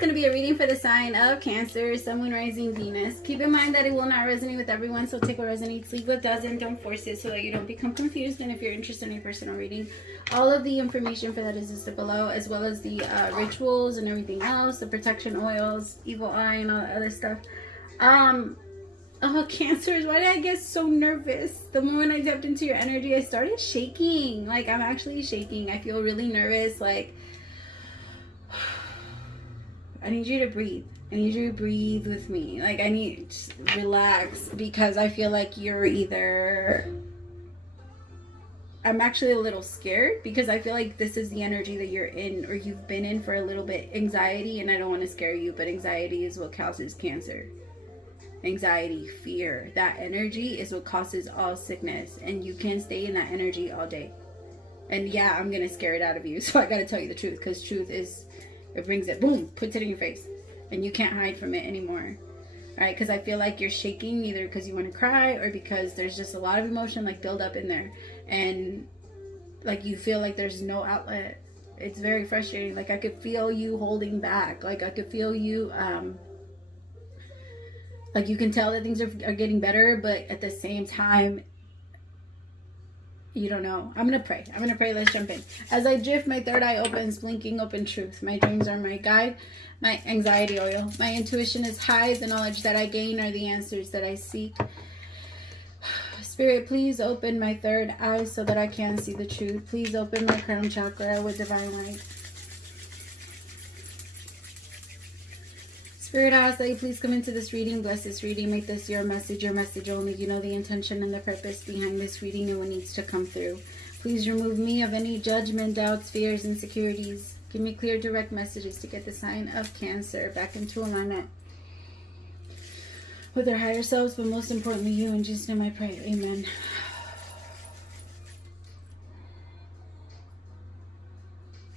going to be a reading for the sign of Cancer, Sun, Moon, Rising, Venus. Keep in mind that it will not resonate with everyone, so take what resonates, leave what doesn't. Don't force it so that you don't become confused. And if you're interested in a personal reading, all of the information for that is listed below, as well as the rituals and everything else, the protection oils, evil eye, and all that other stuff. Oh, Cancers, why did I get so nervous? The moment I tapped into your energy, I started shaking. Like, I'm actually shaking. I feel really nervous. Like, I need you to breathe. I need you to breathe with me. Like, I need to relax, because I feel like you're either... I'm actually a little scared, because I feel like this is the energy that you're in, or you've been in for a little bit. Anxiety, and I don't want to scare you, but anxiety is what causes cancer. Anxiety, fear, that energy is what causes all sickness, and you can't stay in that energy all day. And yeah, I'm gonna scare it out of you, so I gotta tell you the truth, because truth is, it brings it, boom, puts it in your face, and you can't hide from it anymore. All right, because I feel like you're shaking either because you want to cry, or because there's just a lot of emotion like build up in there, and like you feel like there's no outlet. It's very frustrating. Like, I could feel you holding back. Like, I could feel you like, you can tell that things are getting better, but at the same time, you don't know. I'm going to pray. I'm going to pray. Let's jump in. As I drift, my third eye opens, blinking open truth. My dreams are my guide, my anxiety oil. My intuition is high. The knowledge that I gain are the answers that I seek. Spirit, please open my third eye so that I can see the truth. Please open my crown chakra with divine light. Spirit, I ask that you please come into this reading, bless this reading, make this your message only. You know the intention and the purpose behind this reading and what needs to come through. Please remove me of any judgment, doubts, fears, insecurities. Give me clear, direct messages to get the sign of Cancer back into alignment with their higher selves, but most importantly, you. In Jesus' name I pray. Amen.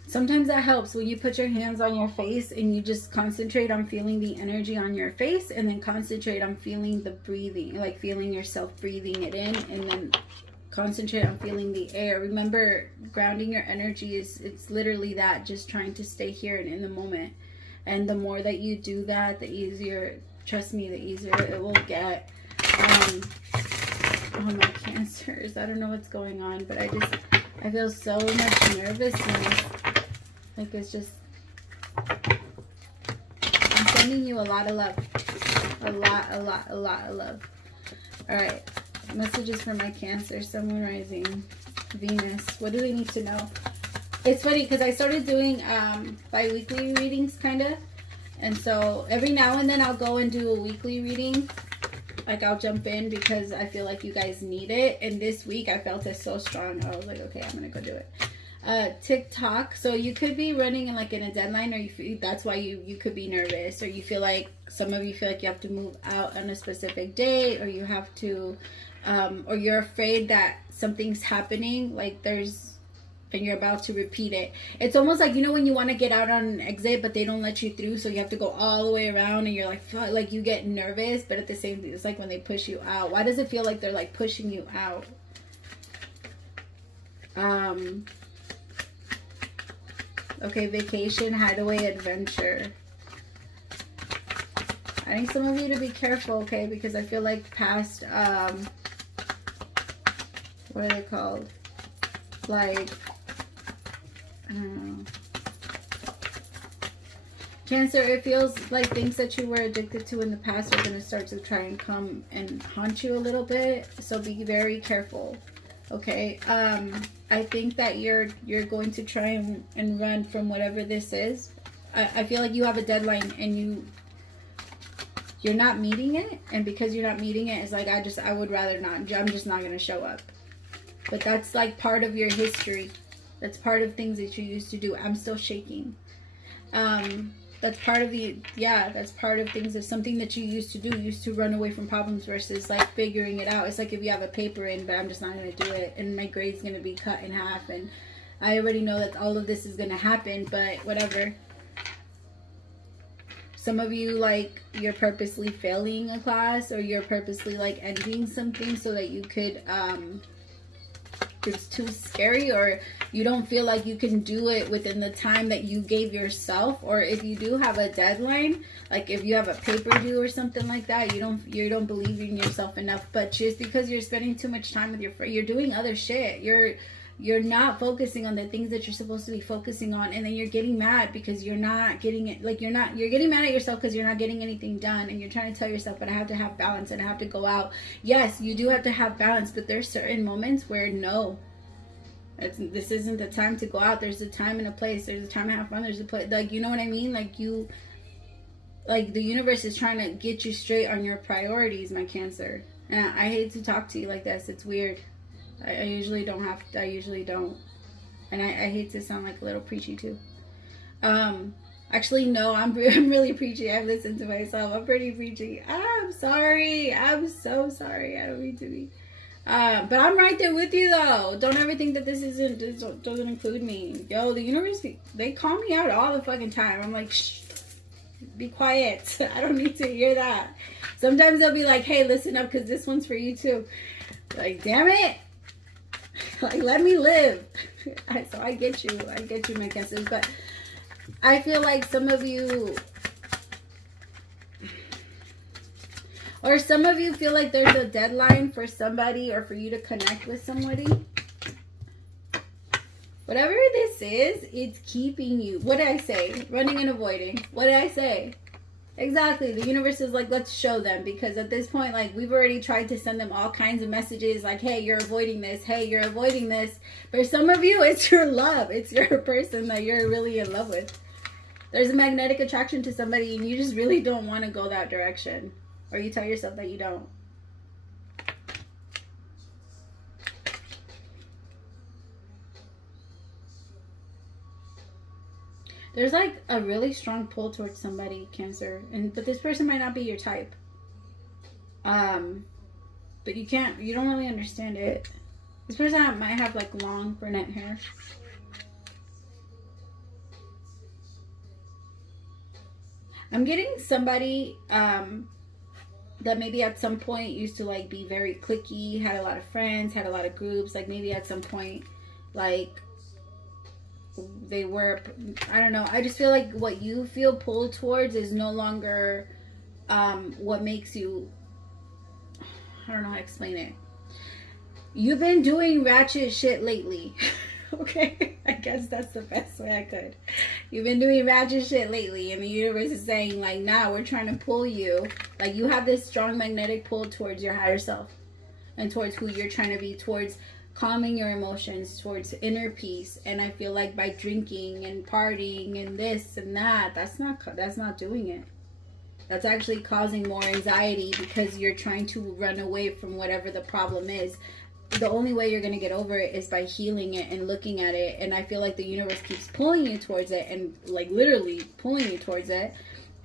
Sometimes that helps when you put your hands on your face and you just concentrate on feeling the energy on your face, and then concentrate on feeling the breathing, like feeling yourself breathing it in, and then concentrate on feeling the air. Remember, grounding your energy it's literally that, just trying to stay here and in the moment. And the more that you do that, the easier, trust me, the easier it will get. Oh, my Cancers, I don't know what's going on, but I feel so much nervousness. Like, it's just, I'm sending you a lot of love. A lot of love. Alright. Messages for my Cancer, Sun, Moon, Rising, Venus. What do they need to know? It's funny because I started doing bi-weekly readings, kind of. And so every now and then I'll go and do a weekly reading. Like, I'll jump in because I feel like you guys need it. And this week I felt it so strong. I was like, okay, I'm going to go do it. TikTok. So you could be running in a deadline, or you feel, that's why you could be nervous, or you feel like, some of you feel like you have to move out on a specific day, or you have to, or you're afraid that something's happening, like there's, and you're about to repeat it. It's almost like, you know, when you want to get out on an exit, but they don't let you through, so you have to go all the way around, and you're like, fuck, like you get nervous, but at the same time, it's like when they push you out. Why does it feel like they're like pushing you out? Okay, vacation, hideaway, adventure. I need some of you to be careful, okay? Because I feel like past, what are they called? Like, I don't know. Cancer, it feels like things that you were addicted to in the past are going to start to try and come and haunt you a little bit. So be very careful. Okay, I think that you're going to try and run from whatever this is. I feel like you have a deadline and you're not meeting it, and because you're not meeting it, it's like I would rather not. I'm just not going to show up. But that's like part of your history. That's part of things that you used to do. I'm still shaking. That's part of that's part of things. That's something that you used to do. You used to run away from problems versus like figuring it out. It's like if you have a paper in, but I'm just not going to do it, and my grade's going to be cut in half, and I already know that all of this is going to happen, but whatever. Some of you, like, you're purposely failing a class, or you're purposely like ending something so that you could it's too scary, or you don't feel like you can do it within the time that you gave yourself, or if you do have a deadline, like if you have a paper due or something like that, you don't believe in yourself enough. But just because you're spending too much time with your friend, you're doing other shit. You're not focusing on the things that you're supposed to be focusing on, and then you're getting mad because you're not getting it. Like you're getting mad at yourself because you're not getting anything done, and you're trying to tell yourself, but I have to have balance and I have to go out. Yes, you do have to have balance, but there's certain moments where no, this isn't the time to go out. There's a time and a place. There's a time to have fun. There's a place, like, you know what I mean? Like the universe is trying to get you straight on your priorities, my Cancer. And I hate to talk to you like this. It's weird. I usually don't have to, I usually don't. And I hate to sound like a little preachy too. Actually, no, I'm really preachy. I've listened to myself. I'm pretty preachy. I'm sorry. I'm so sorry. I don't mean to be. But I'm right there with you though. Don't ever think that this doesn't include me. Yo, the universe, they call me out all the fucking time. I'm like, shh, be quiet. I don't need to hear that. Sometimes they'll be like, hey, listen up, because this one's for you too. Like, damn it. Like, let me live. So I get you, my Cancers. But I feel like some of you, or some of you feel like there's a deadline for somebody, or for you to connect with somebody. Whatever this is, it's keeping you. What did I say? Running and avoiding. What did I say? Exactly. The universe is like, let's show them, because at this point, like, we've already tried to send them all kinds of messages like, hey, you're avoiding this. Hey, you're avoiding this. For some of you, it's your love. It's your person that you're really in love with. There's a magnetic attraction to somebody and you just really don't want to go that direction. Or you tell yourself that you don't. There's like a really strong pull towards somebody, Cancer, but this person might not be your type. But you don't really understand it. This person might have like long brunette hair. I'm getting somebody that maybe at some point used to like be very cliquey, had a lot of friends, had a lot of groups. Like maybe at some point, like, they were, I don't know. I just feel like what you feel pulled towards is no longer what makes you, I don't know how to explain it. You've been doing ratchet shit lately. Okay, I guess that's the best way I could. You've been doing ratchet shit lately, and the universe is saying like, nah, we're trying to pull you. Like, you have this strong magnetic pull towards your higher self, and towards who you're trying to be, towards calming your emotions, towards inner peace. And I feel like by drinking and partying and this and that, that's not doing it. That's actually causing more anxiety, because you're trying to run away from whatever the problem is. The only way you're going to get over it is by healing it and looking at it. And I feel like the universe keeps pulling you towards it, and like literally pulling you towards it.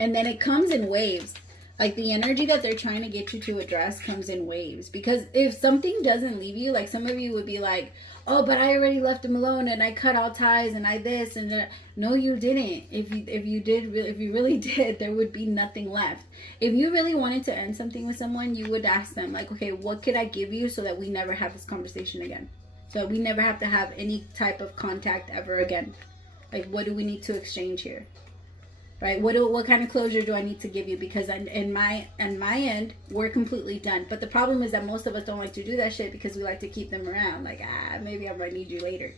And then it comes in waves. Like, the energy that they're trying to get you to address comes in waves. Because if something doesn't leave you, like some of you would be like, oh, but I already left him alone and I cut all ties and I this and that. No, you didn't. If you really did, there would be nothing left. If you really wanted to end something with someone, you would ask them like, okay, what could I give you so that we never have this conversation again? So we never have to have any type of contact ever again. Like, what do we need to exchange here? Right? What kind of closure do I need to give you? Because in my end, we're completely done. But the problem is that most of us don't like to do that shit, because we like to keep them around. Like, maybe I might need you later.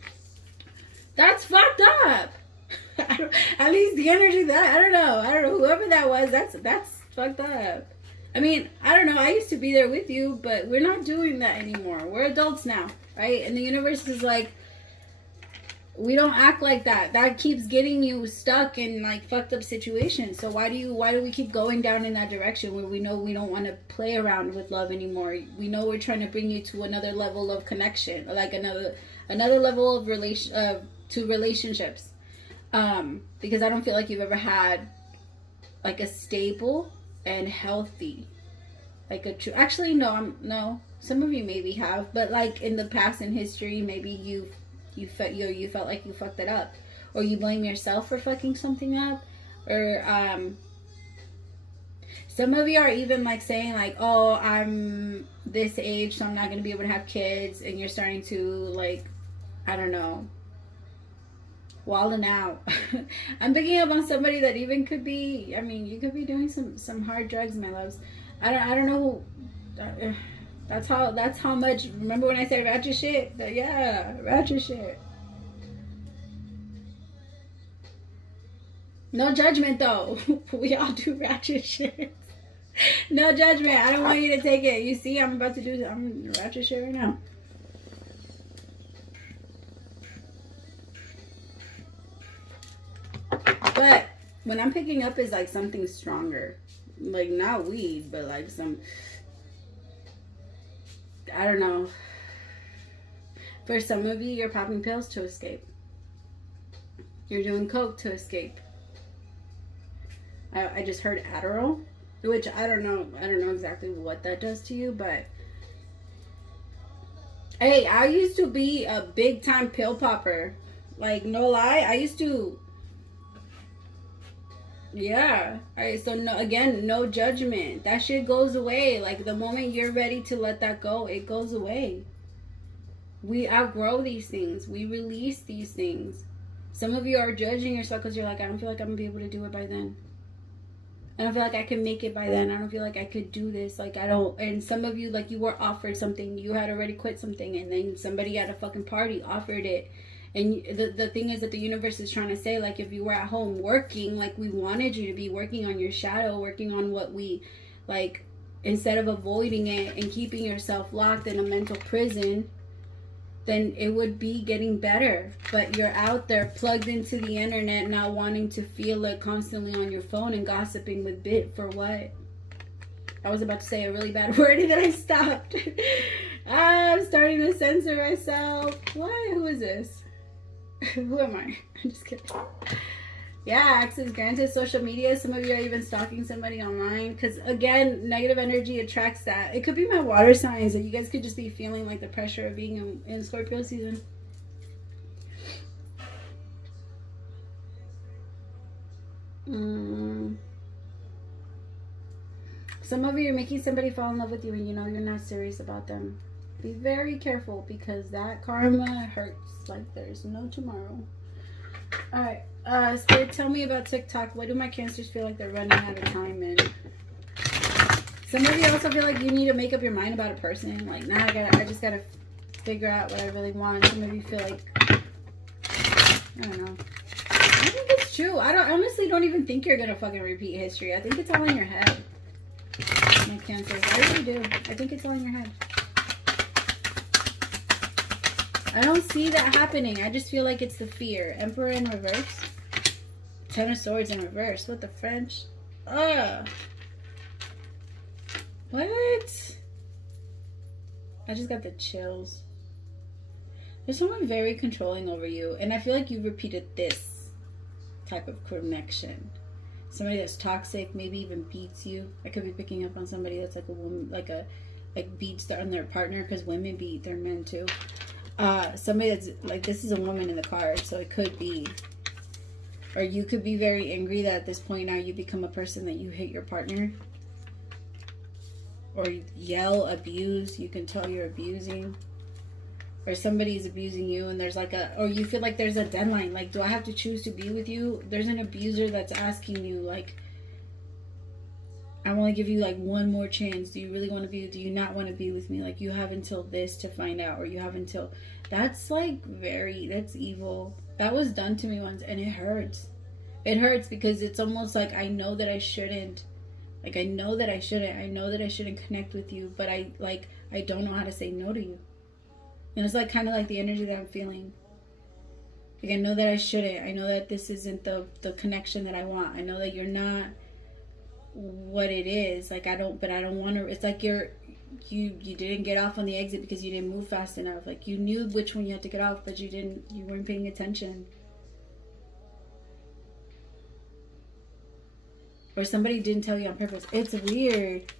That's fucked up. At least the energy that, I don't know, whoever that was, that's fucked up. I mean, I don't know, I used to be there with you, but we're not doing that anymore. We're adults now, right? And the universe is like, we don't act like that. That keeps getting you stuck in like fucked up situations. So why do we keep going down in that direction where we know we don't want to play around with love anymore? We know we're trying to bring you to another level of connection, or like another level of relationships. Because I don't feel like you've ever had like a stable and healthy, like a true, actually no, some of you maybe have, but like in the past, in history, maybe you felt like you fucked it up, or you blame yourself for fucking something up, or Some of you are even like saying like, oh, I'm this age, so I'm not going to be able to have kids. And you're starting to like, I don't know, walling out. I'm picking up on somebody that even could be, I mean, you could be doing some hard drugs, my loves. I don't know who, that's how much, remember when I said ratchet shit? Yeah, ratchet shit. No judgment though. We all do ratchet shit. No judgment. I don't want you to take it. You see, I'm about to do, I'm ratchet shit right now. But when I'm picking up is like something stronger. Like not weed, but like some, I don't know. For some of you, you're popping pills to escape. You're doing coke to escape. I just heard Adderall, which I don't know exactly what that does to you, but hey, I used to be a big time pill popper. Like no lie, I used to. Yeah. All right. So no, again, no judgment. That shit goes away. Like the moment you're ready to let that go, it goes away. We outgrow these things. We release these things. Some of you are judging yourself because you're like, I don't feel like I'm gonna be able to do it by then. I don't feel like I can make it by then. I don't feel like I could do this. Like I don't. And some of you, like you were offered something. You had already quit something, and then somebody at a fucking party offered it. And the thing is that the universe is trying to say, like, if you were at home working, like we wanted you to be working on your shadow, working on what we, like, instead of avoiding it and keeping yourself locked in a mental prison, then it would be getting better. But you're out there plugged into the internet, not wanting to feel it constantly on your phone and gossiping with Bit for what? I was about to say a really bad word and then I stopped. I'm starting to censor myself. What? Who is this? Who am I? I'm just kidding. Yeah, access granted. Social media. Some of you are even stalking somebody online. Because, again, negative energy attracts that. It could be my water signs. That you guys could just be feeling like the pressure of being in Scorpio season. Some of you are making somebody fall in love with you and you know you're not serious about them. Be very careful because that karma hurts like there's no tomorrow. Alright, Spirit, tell me about TikTok. What do my Cancers feel like they're running out of time in? Some of you also feel like you need to make up your mind about a person. Like, nah, I just gotta figure out what I really want. Some of you feel like, I don't know. I think it's true. I honestly don't even think you're gonna fucking repeat history. I think it's all in your head. My Cancers, I really do. I think it's all in your head. I don't see that happening. I just feel like it's the fear. Emperor in reverse. Ten of Swords in reverse. What the French? Ugh. What? I just got the chills. There's someone very controlling over you. And I feel like you repeated this type of connection. Somebody that's toxic, maybe even beats you. I could be picking up on somebody that's like a woman, like beats on their partner, because women beat their men too. Somebody that's like, this is a woman in the card, so it could be, or you could be very angry that at this point now you become a person that you hate your partner, or yell, abuse. You can tell you're abusing, or somebody's abusing you, and there's like or you feel like there's a deadline. Like, do I have to choose to be with you? There's an abuser that's asking you, like, I want to give you like one more chance. Do you really want to be? Do you not want to be with me? Like, you have until this to find out, or you have until. That's like that's evil. That was done to me once, and it hurts. It hurts because it's almost like I know that I shouldn't. Like, I know that I shouldn't. I know that I shouldn't connect with you, but I don't know how to say no to you. And it's like kind of like the energy that I'm feeling. Like, I know that I shouldn't. I know that this isn't the connection that I want. I know that you're not what it is. Like, I don't want to. It's like you didn't get off on the exit because you didn't move fast enough. Like, you knew which one you had to get off, but you weren't paying attention. Or somebody didn't tell you on purpose. It's weird.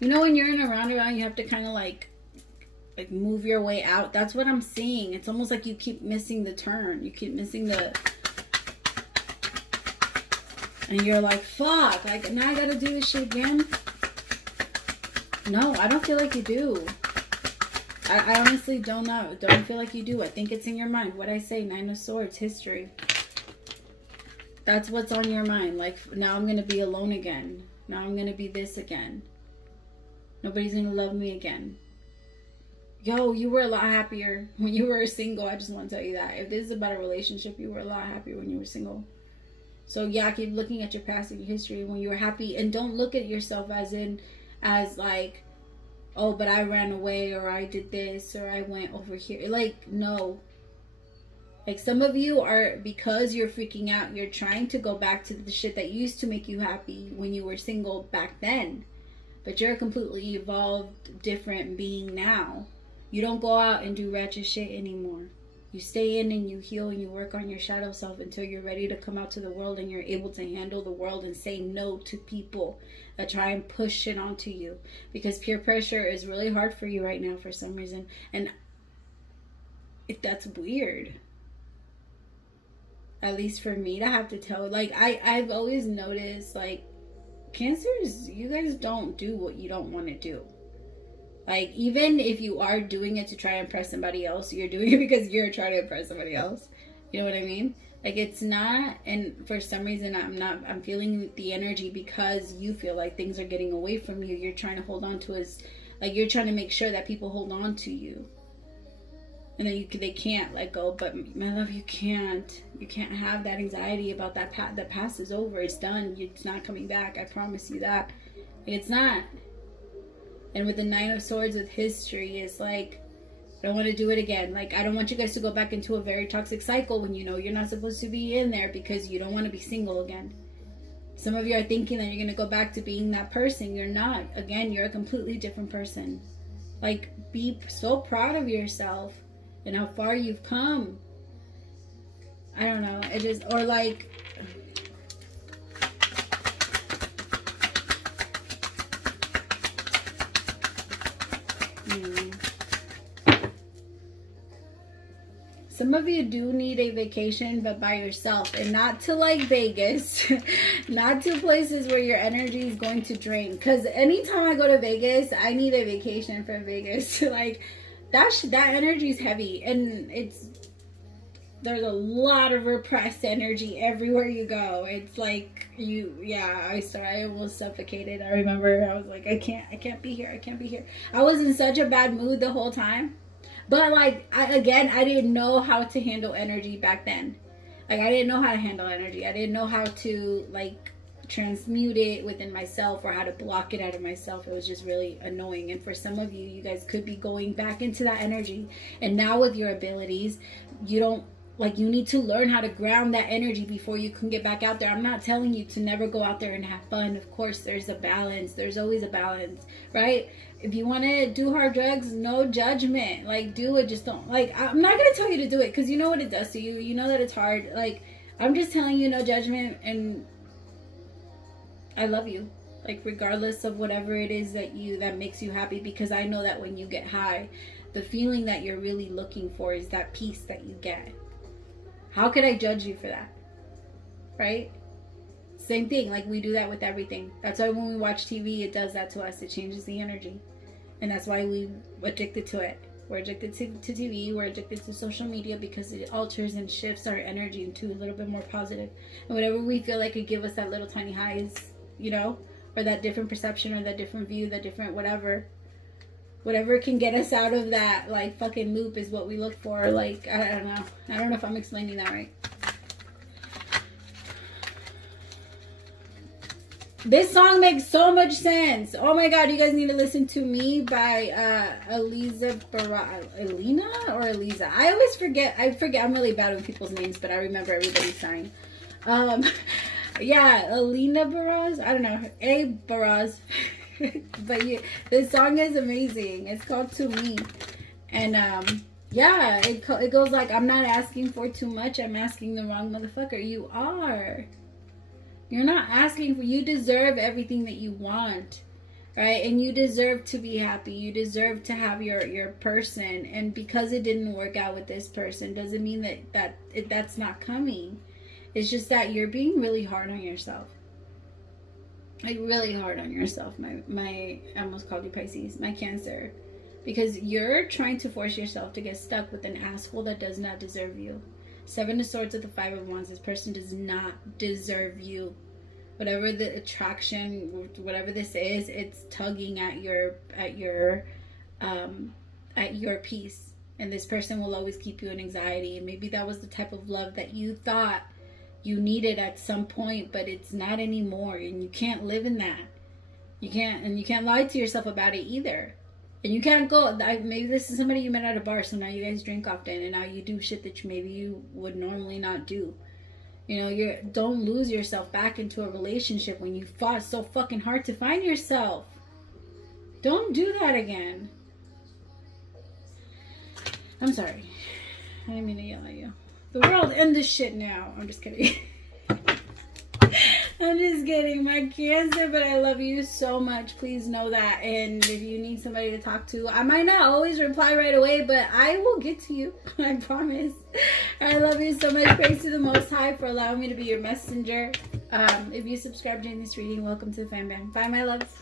You know, when you're in a roundabout, you have to kind of like move your way out. That's what I'm seeing. It's almost like you keep missing the turn. You keep missing the... And you're like, fuck, like, now I gotta do this shit again? No, I don't feel like you do. I honestly don't feel like you do. I think it's in your mind. What I say, Nine of Swords, history. That's what's on your mind. Like, now I'm going to be alone again. Now I'm going to be this again. Nobody's going to love me again. Yo, you were a lot happier when you were single. I just want to tell you that. If this is about a relationship, you were a lot happier when you were single. So yeah, keep looking at your past and your history when you were happy. And don't look at yourself as like, oh, but I ran away, or I did this, or I went over here. Like, no. Like, some of you are, because you're freaking out, you're trying to go back to the shit that used to make you happy when you were single back then. But you're a completely evolved, different being now. You don't go out and do ratchet shit anymore. You stay in and you heal and you work on your shadow self until you're ready to come out to the world and you're able to handle the world and say no to people that try and push shit onto you. Because peer pressure is really hard for you right now for some reason. And that's weird. At least for me to have to tell. Like, I've always noticed, like, Cancers, you guys don't do what you don't want to do. Like, even if you are doing it to try and impress somebody else, you're doing it because you're trying to impress somebody else. You know what I mean? Like, it's not, and for some reason I'm feeling the energy because you feel like things are getting away from you. You're trying to hold on to us, like, you're trying to make sure that people hold on to you. And then they can't let go. But my love, you can't have that anxiety about that the past is over. It's done. It's not coming back. I promise you that. It's not. And with the Nine of Swords with history, it's like, I don't want to do it again. Like, I don't want you guys to go back into a very toxic cycle when you know you're not supposed to be in there because you don't want to be single again. Some of you are thinking that you're going to go back to being that person. You're not. Again, you're a completely different person. Like, be so proud of yourself and how far you've come. I don't know. It just, or like, some of you do need a vacation, but by yourself, and not to like Vegas, not to places where your energy is going to drain. Because anytime I go to Vegas, I need a vacation from Vegas. Like, that energy is heavy, and there's a lot of repressed energy everywhere you go. It's like I almost suffocated. I remember I was like, I can't be here. I was in such a bad mood the whole time. But like, I didn't know how to handle energy back then. Like, I didn't know how to handle energy. I didn't know how to like transmute it within myself or how to block it out of myself. It was just really annoying. And for some of you, you guys could be going back into that energy. And now with your abilities, you need to learn how to ground that energy before you can get back out there. I'm not telling you to never go out there and have fun. Of course, there's a balance. There's always a balance, right? If you want to do hard drugs, no judgment. Like, do it. Just don't. Like, I'm not going to tell you to do it because you know what it does to you. You know that it's hard. Like, I'm just telling you, no judgment. And I love you. Like, regardless of whatever it is that makes you happy, because I know that when you get high, the feeling that you're really looking for is that peace that you get. How could I judge you for that? Right? Same thing. Like, we do that with everything. That's why when we watch TV, it does that to us. It changes the energy. And that's why we're addicted to it. We're addicted to TV. We're addicted to social media because it alters and shifts our energy into a little bit more positive. And whatever we feel like could give us that little tiny highs, you know, or that different perception or that different view, that different whatever can get us out of that like fucking loop is what we look for. Like, I don't know if I'm explaining that right. This song makes so much sense. Oh my god, you guys need to listen to Me by Elena or Eliza. I always forget. I'm really bad with people's names, but I remember everybody's sign. Yeah, Elena Baraz. I don't know. Baraz. But this song is amazing. It's called To Me. And yeah, it goes like, I'm not asking for too much. I'm asking the wrong motherfucker. You are. You're not asking for, you deserve everything that you want, right? And you deserve to be happy. You deserve to have your person. And because it didn't work out with this person doesn't mean that's not coming. It's just that you're being really hard on yourself. Like, really hard on yourself. I almost called you Pisces. My Cancer. Because you're trying to force yourself to get stuck with an asshole that does not deserve you. 7 of Swords with the 5 of Wands. This person does not deserve you. Whatever the attraction, whatever this is, it's tugging at your peace. And this person will always keep you in anxiety. And maybe that was the type of love that you thought you needed at some point, but it's not anymore. And you can't live in that. You can't lie to yourself about it either. And you can't go, maybe this is somebody you met at a bar, so now you guys drink often, and now you do shit that maybe you would normally not do. You know, don't lose yourself back into a relationship when you fought so fucking hard to find yourself. Don't do that again. I'm sorry. I didn't mean to yell at you. The world end this shit now. I'm just kidding. I'm just kidding, my Cancer, but I love you so much. Please know that. And if you need somebody to talk to, I might not always reply right away, but I will get to you. I promise. I love you so much. Praise to the Most High for allowing me to be your messenger. If you subscribe during this reading, welcome to the fan band. Bye, my loves.